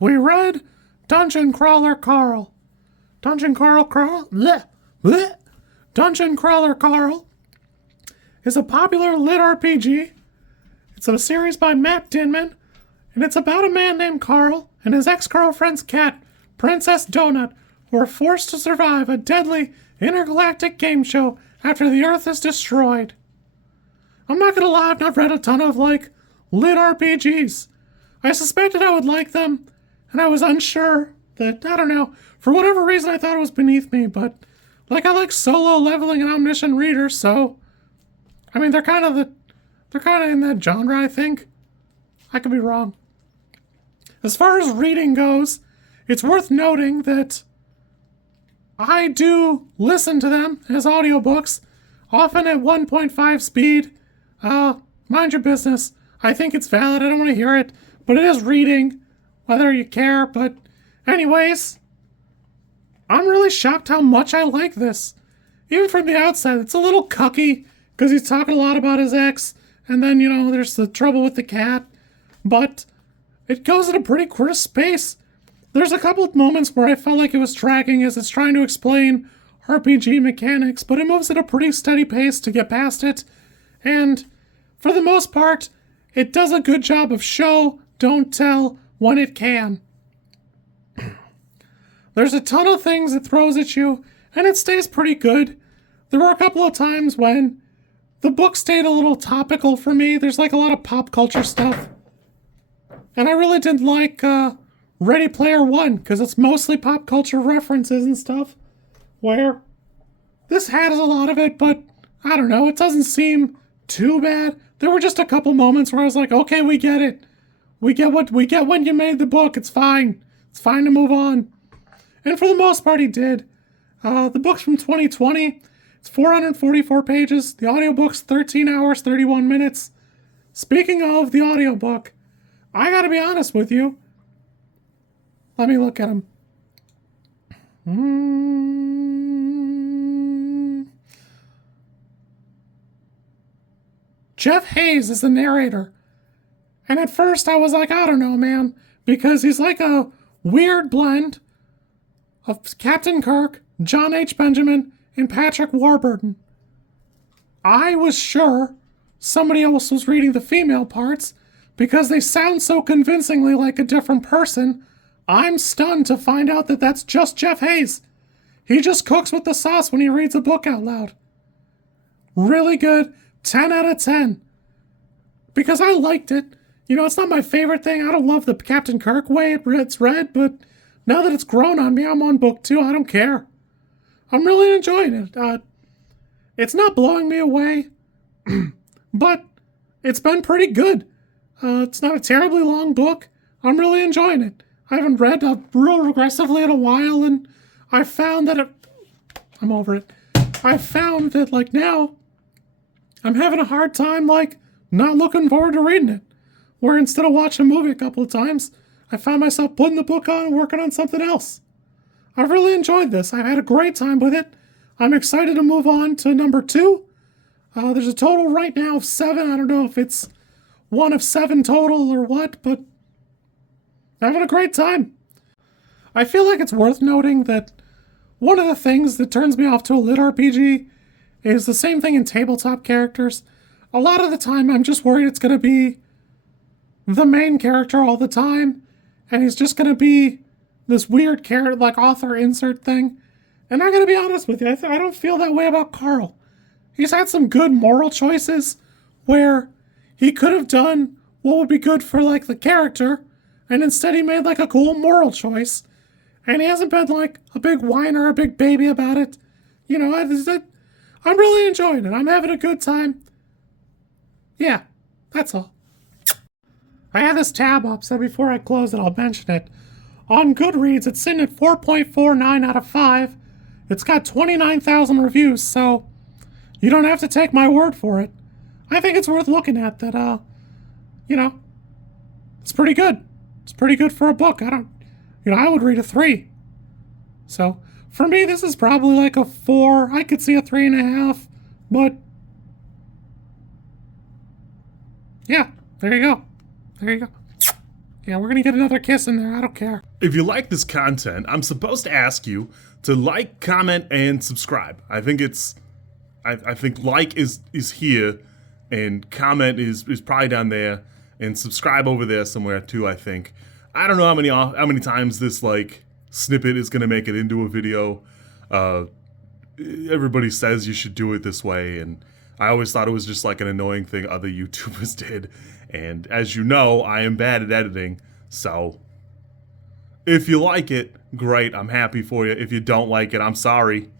we read Dungeon Crawler Carl. Dungeon Crawler Carl? Bleh, bleh. Dungeon Crawler Carl is a popular lit RPG. It's a series by Matt Dinniman, and it's about a man named Carl and his ex-girlfriend's cat, Princess Donut, who are forced to survive a deadly intergalactic game show after the Earth is destroyed. I'm not gonna lie, I've not read a ton of, lit RPGs. I suspected I would like them, and I was unsure that, I don't know, for whatever reason I thought it was beneath me, but, I like solo leveling and omniscient readers, so, I mean, they're kind of in that genre, I think. I could be wrong. As far as reading goes, it's worth noting that I do listen to them as audiobooks, often at 1.5 speed. Mind your business. I think it's valid. I don't want to hear it, but it is reading, whether you care. But anyways, I'm really shocked how much I like this. Even from the outset, it's a little cucky because he's talking a lot about his ex, and then, there's the trouble with the cat. But it goes at a pretty crisp pace. There's a couple of moments where I felt like it was dragging as it's trying to explain RPG mechanics, but it moves at a pretty steady pace to get past it. And for the most part, it does a good job of show, don't tell, when it can. There's a ton of things it throws at you, and it stays pretty good. There were a couple of times when the book stayed a little topical for me. There's a lot of pop culture stuff. And I really didn't like Ready Player One, because it's mostly pop culture references and stuff, where this has a lot of it, but I don't know, it doesn't seem too bad. There were just a couple moments where I was like, okay, we get it. We get when you made the book. It's fine. It's fine to move on. And for the most part, he did. The book's from 2020. It's 444 pages. The audiobook's 13 hours, 31 minutes. Speaking of the audiobook, I gotta be honest with you. Let me look at him. Jeff Hayes is the narrator. And at first I was like, I don't know, man. Because he's like a weird blend of Captain Kirk, John H. Benjamin, and Patrick Warburton. I was sure somebody else was reading the female parts because they sound so convincingly like a different person. I'm stunned to find out that that's just Jeff Hayes. He just cooks with the sauce when he reads a book out loud. Really good. 10 out of 10. Because I liked it. It's not my favorite thing. I don't love the Captain Kirk way it's read, but now that it's grown on me, I'm on book 2. I don't care. I'm really enjoying it. It's not blowing me away, but it's been pretty good. It's not a terribly long book. I'm really enjoying it. I haven't read real aggressively in a while, and I found that I'm over it. I found that, now, I'm having a hard time, not looking forward to reading it. Where instead of watching a movie a couple of times, I found myself putting the book on and working on something else. I've really enjoyed this. I've had a great time with it. I'm excited to move on to number 2. There's a total right now of 7. I don't know if it's 1 of 7 total or what, but I'm having a great time. I feel like it's worth noting that one of the things that turns me off to a lit RPG is the same thing in tabletop characters. A lot of the time, I'm just worried it's going to be the main character all the time, and he's just going to be this weird character, author insert thing. And I'm going to be honest with you, I don't feel that way about Carl. He's had some good moral choices where he could have done what would be good for, the character, and instead he made, a cool moral choice. And he hasn't been, a big whiner, a big baby about it. I'm really enjoying it. I'm having a good time. Yeah, that's all. I have this tab up, so before I close it, I'll mention it. On Goodreads, it's sitting at 4.49 out of 5. It's got 29,000 reviews, so you don't have to take my word for it. I think it's worth looking at that, it's pretty good. It's pretty good for a book. I would read a 3. So, for me, this is probably a 4. I could see a 3.5, but yeah, there you go. There you go. Yeah, we're gonna get another kiss in there. I don't care. If you like this content, I'm supposed to ask you to like, comment, and subscribe. I think I think like is here, and comment is probably down there, and subscribe over there somewhere too. I think. I don't know how many times this like snippet is gonna make it into a video. Everybody says you should do it this way, and I always thought it was just like an annoying thing other YouTubers did. And as you know, I am bad at editing, so if you like it, great, I'm happy for you. If you don't like it, I'm sorry.